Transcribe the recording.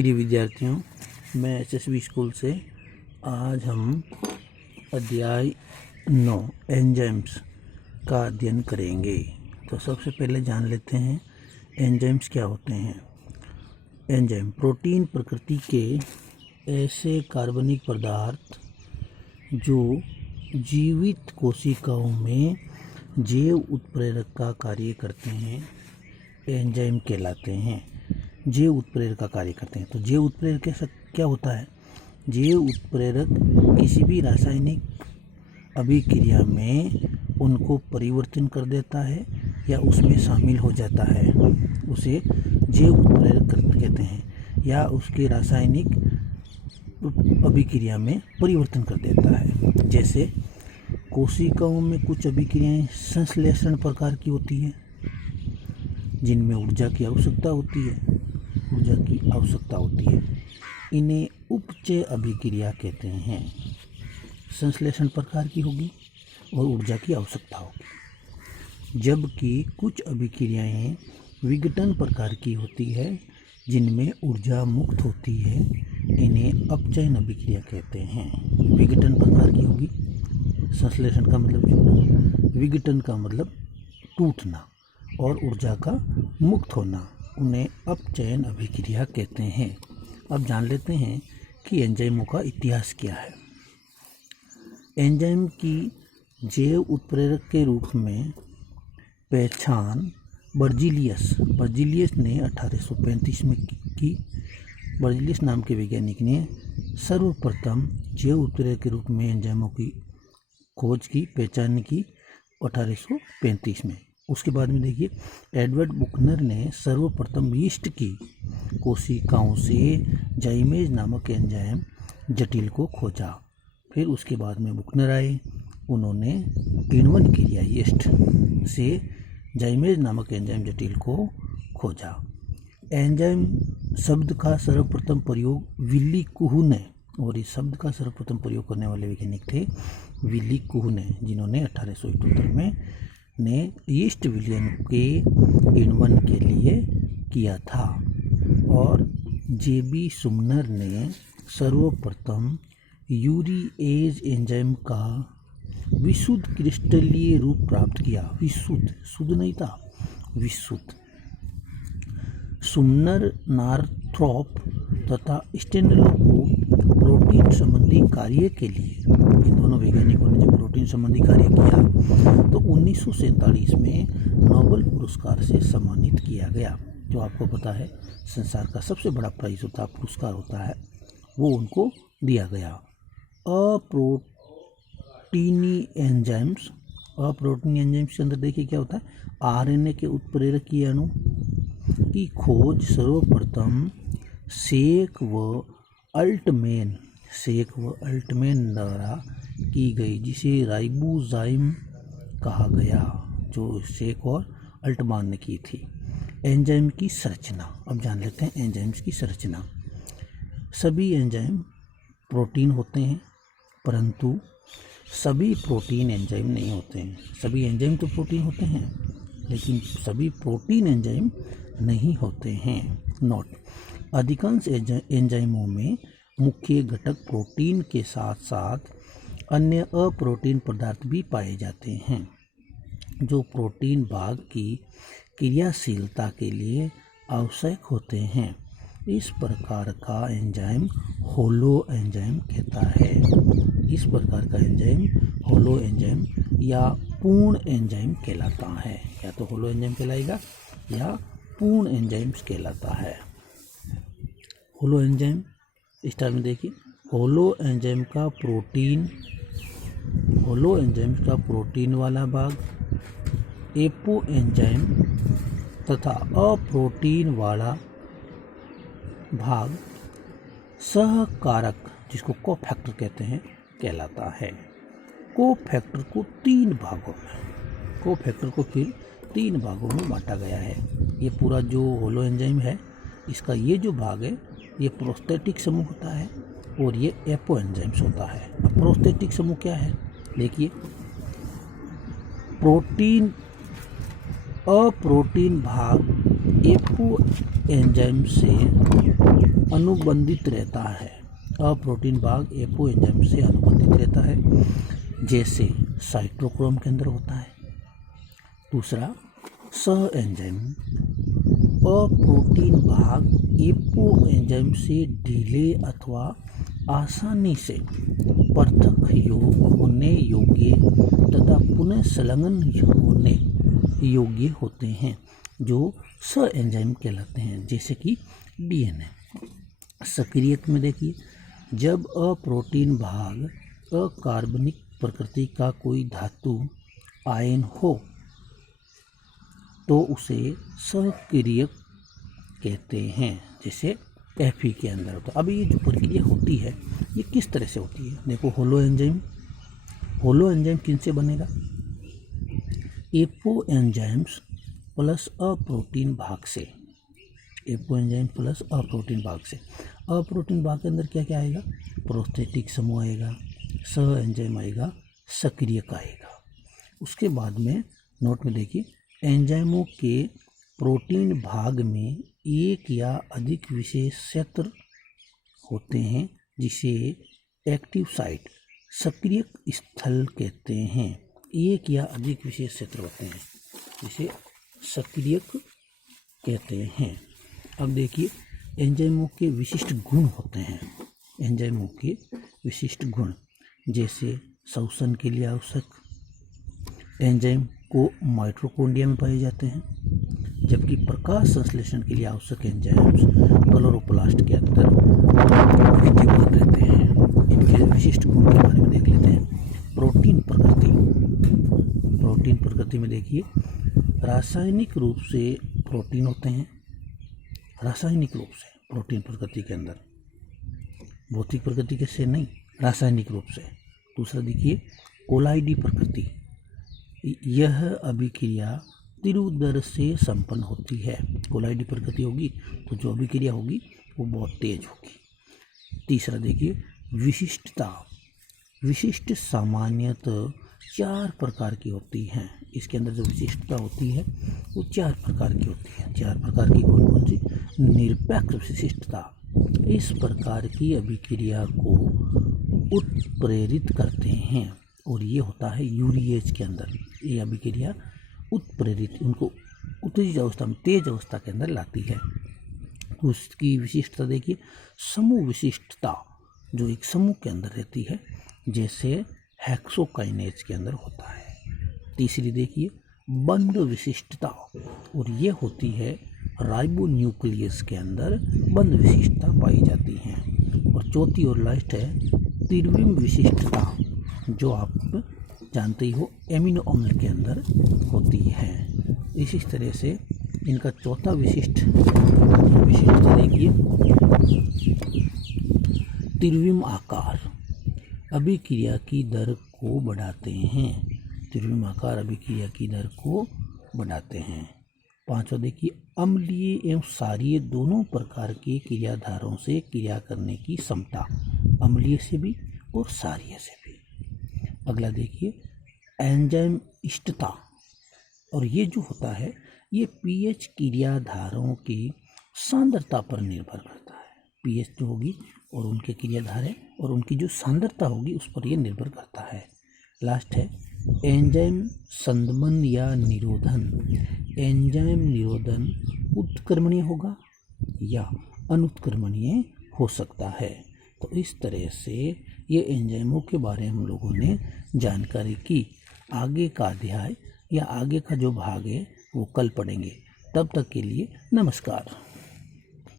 प्रिय विद्यार्थियों, मैं एसएसवी स्कूल से आज हम अध्याय 9 एंजाइम्स का अध्ययन करेंगे। तो सबसे पहले जान लेते हैं एंजाइम्स क्या होते हैं। एंजाइम प्रोटीन प्रकृति के ऐसे कार्बनिक पदार्थ जो जीवित कोशिकाओं में जैव उत्प्रेरक का कार्य करते हैं, एंजाइम कहलाते हैं। जैव उत्प्रेरक का कार्य करते हैं। तो जैव उत्प्रेरक क्या होता है? जैव उत्प्रेरक किसी भी रासायनिक अभिक्रिया में उनको परिवर्तन कर देता है या उसमें शामिल हो जाता है, उसे जैव उत्प्रेरक कहते हैं, या उसके रासायनिक अभिक्रिया में परिवर्तन कर देता है। जैसे कोशिकाओं में कुछ अभिक्रियाएं संश्लेषण प्रकार की होती हैं जिनमें ऊर्जा की आवश्यकता होती है। इन्हें उपचय अभिक्रिया कहते हैं। संश्लेषण प्रकार की होगी और ऊर्जा की आवश्यकता होगी। जबकि कुछ अभिक्रियाएं विघटन प्रकार की होती है जिनमें ऊर्जा मुक्त होती है, इन्हें अपचयन अभिक्रिया कहते हैं। विघटन प्रकार की होगी, संश्लेषण का मतलब जोड़ना, विघटन का मतलब टूटना और ऊर्जा का मुक्त होना, उन्हें अपचयन अभिक्रिया कहते हैं। अब जान लेते हैं कि एंजाइमों का इतिहास क्या है। एंजाइम की जैव उत्प्रेरक के रूप में पहचान बर्जीलियस ने 1835 में की। बर्जीलियस नाम के वैज्ञानिक ने सर्वप्रथम जैव उत्प्रेरक के रूप में एंजाइमों की खोज की, पहचान की 1835 में। उसके बाद में देखिए, एडवर्ड बुकनर ने सर्वप्रथम यीस्ट की कोशिकाओं से जाइमेज नामक एंजाइम जटिल को खोजा। फिर उसके बाद में बुकनर आए, उन्होंने किण्वन क्रिया यीस्ट से जाइमेज नामक एंजाइम जटिल को खोजा। एंजाइम शब्द का सर्वप्रथम प्रयोग विली कुहू ने, और इस शब्द का सर्वप्रथम प्रयोग करने वाले वैज्ञानिक थे विली कुहू ने, जिन्होंने 1878 में यीस्ट विलयन के किण्वन के लिए किया था। और जेबी सुमनर ने सर्वप्रथम यूरिएज एंजाइम का विशुद्ध क्रिस्टलीय रूप प्राप्त किया। शुद्ध नहीं था, विशुद्ध। सुमनर, नार्थ्रोप तथा स्टेनलो को प्रोटीन संबंधी कार्य के लिए, इन दोनों वैज्ञानिकों ने जब प्रोटीन संबंधी कार्य किया तो 1947 में नोबेल पुरस्कार से सम्मानित किया गया। जो आपको पता है संसार का सबसे बड़ा प्राइज होता है, पुरस्कार होता है, वो उनको दिया गया। अप्रोटीनी एंजाइम्स के अंदर देखिए क्या होता है, आरएनए के उत्प्रेरकीय अणु की खोज सर्वप्रथम शेक व अल्टमैन द्वारा की गई, जिसे राइबोजाइम कहा गया, जो शेक और अल्टमान ने की थी। एंजाइम की संरचना, अब जान लेते हैं एंजाइम्स की संरचना। सभी एंजाइम प्रोटीन होते हैं, परंतु सभी प्रोटीन एंजाइम नहीं होते हैं। सभी एंजाइम तो प्रोटीन होते हैं, लेकिन सभी प्रोटीन एंजाइम नहीं होते हैं। अधिकांश एंजाइमों में मुख्य घटक प्रोटीन के साथ साथ अन्य अप्रोटीन पदार्थ भी पाए जाते हैं, जो प्रोटीन भाग की क्रियाशीलता के लिए आवश्यक होते हैं। इस प्रकार का एंजाइम होलो एंजाइम कहता है। इस प्रकार का एंजाइम होलो एंजाइम या पूर्ण एंजाइम कहलाता है। या तो होलो एंजाइम कहलाएगा या पूर्ण एंजाइम्स कहलाता है। होलो एंजाइम स्टार में देखिए, होलो एंजाइम का प्रोटीन वाला भाग, एपो एंजाइम तथा अप्रोटीन वाला भाग सहकारक, जिसको कोफैक्टर कहते हैं, कहलाता है। कोफैक्टर को फिर तीन भागों में बांटा गया है। ये पूरा जो होलो एंजाइम है, इसका ये जो भाग है, ये प्रोस्थेटिक समूह होता है और ये एपो एंजाइम्स होता है। अब प्रोस्थेटिक समूह क्या है? देखिए, अप्रोटीन भाग एपो एंजाइम से अनुबंधित रहता है। अप्रोटीन भाग एपो एंजाइम से अनुबंधित रहता है, जैसे साइटोक्रोम के अंदर होता है। दूसरा, सह एंजाइम अप्रोटीन भाग एपो एंजाइम से ढीले अथवा आसानी से पृथक होने योग्य तथा पुनः संलग्न होने योग्य होते हैं, जो सह एंजाइम कहलाते हैं, जैसे कि डीएनए। सक्रियक में देखिए, जब अप्रोटीन भाग अकार्बनिक प्रकृति का कोई धातु आयन हो तो उसे सक्रियक कहते हैं, जैसे Fe के अंदर होता है। अब ये जो प्रक्रिया होती है ये किस तरह से होती है? देखो, होलो एंजाइम किन से बनेगा? एपो एंजाइम्स प्लस अप्रोटीन भाग से। एपो एंजाइम प्लस अप्रोटीन भाग से। अप्रोटीन भाग के अंदर क्या क्या आएगा? प्रोस्थेटिक समूह आएगा, सह एंजाइम आएगा, सक्रियक आएगा। उसके बाद में नोट में देखिए, एंजाइमों के प्रोटीन भाग में एक या अधिक विशेष क्षेत्र होते हैं, जिसे एक्टिव साइट सक्रियक स्थल कहते हैं। एक या अधिक विशेष क्षेत्र होते हैं जिसे सक्रियक कहते हैं। अब देखिए, एंजाइमों के विशिष्ट गुण होते हैं। एंजाइमों के विशिष्ट गुण, जैसे श्वसन के लिए आवश्यक एंजाइम को माइटोकॉन्ड्रिया में पाए जाते हैं, जबकि प्रकाश संश्लेषण के लिए आवश्यक एंजाइम्स क्लोरोप्लास्ट के अंदर विद्यमान रहते हैं। इनके विशिष्ट गुण के बारे में देख लेते हैं। प्रोटीन प्रकृति में देखिए, रासायनिक रूप से प्रोटीन होते हैं। रासायनिक रूप से प्रोटीन प्रकृति के अंदर, भौतिक प्रकृति के से नहीं, रासायनिक रूप से। दूसरा देखिए, कोलाइडी प्रकृति, यह अभिक्रिया तीव्र दर से संपन्न होती है। कोलाइडी प्रकृति होगी तो जो अभिक्रिया होगी वो बहुत तेज होगी। तीसरा देखिए, विशिष्ट सामान्यतः 4 प्रकार की होती हैं। इसके अंदर जो विशिष्टता होती है वो 4 प्रकार की होती है। 4 प्रकार की कौन कौन सी? निरपेक्ष विशिष्टता, इस प्रकार की अभिक्रिया को उत्प्रेरित करते हैं और ये होता है यूरिएज के अंदर। ये अभिक्रिया उत्प्रेरित, उनको उत्तेजित अवस्था में, तेज अवस्था के अंदर लाती है। उसकी विशिष्टता देखिए, समूह विशिष्टता, जो एक समूह के अंदर रहती है, जैसे हेक्सोकाइनेज के अंदर होता है। तीसरी देखिए, बंध विशिष्टता, और ये होती है राइबोन्यूक्लियस के अंदर बंध विशिष्टता पाई जाती है। और चौथी और लास्ट है त्रिविम विशिष्टता, जो आप जानते ही हो एमिनो अम्ल के अंदर होती है। इसी तरह से इनका चौथा विशिष्टता देखिए, त्रिविम आकार अभिक्रिया की दर को बढ़ाते हैं। त्रिविम आकार अभिक्रिया की दर को बढ़ाते हैं। पांचवा देखिए, अम्लीय एवं क्षारीय दोनों प्रकार के क्रियाधारों से क्रिया करने की क्षमता, अम्लीय से भी और क्षारीय से भी। अगला देखिए, एंजाइम इष्टता, और ये जो होता है ये पीएच क्रियाधारों की सांद्रता पर निर्भर करता है। पीएच जो होगी और उनके क्रियाधारें और उनकी जो सांद्रता होगी उस पर ये निर्भर करता है। लास्ट है एंजाइम संदमन या निरोधन। एंजाइम निरोधन उत्क्रमणीय होगा या अनुत्क्रमणीय हो सकता है। तो इस तरह से ये एंजाइमों के बारे में हम लोगों ने जानकारी की। आगे का अध्याय या आगे का जो भाग है वो कल पढ़ेंगे। तब तक के लिए नमस्कार।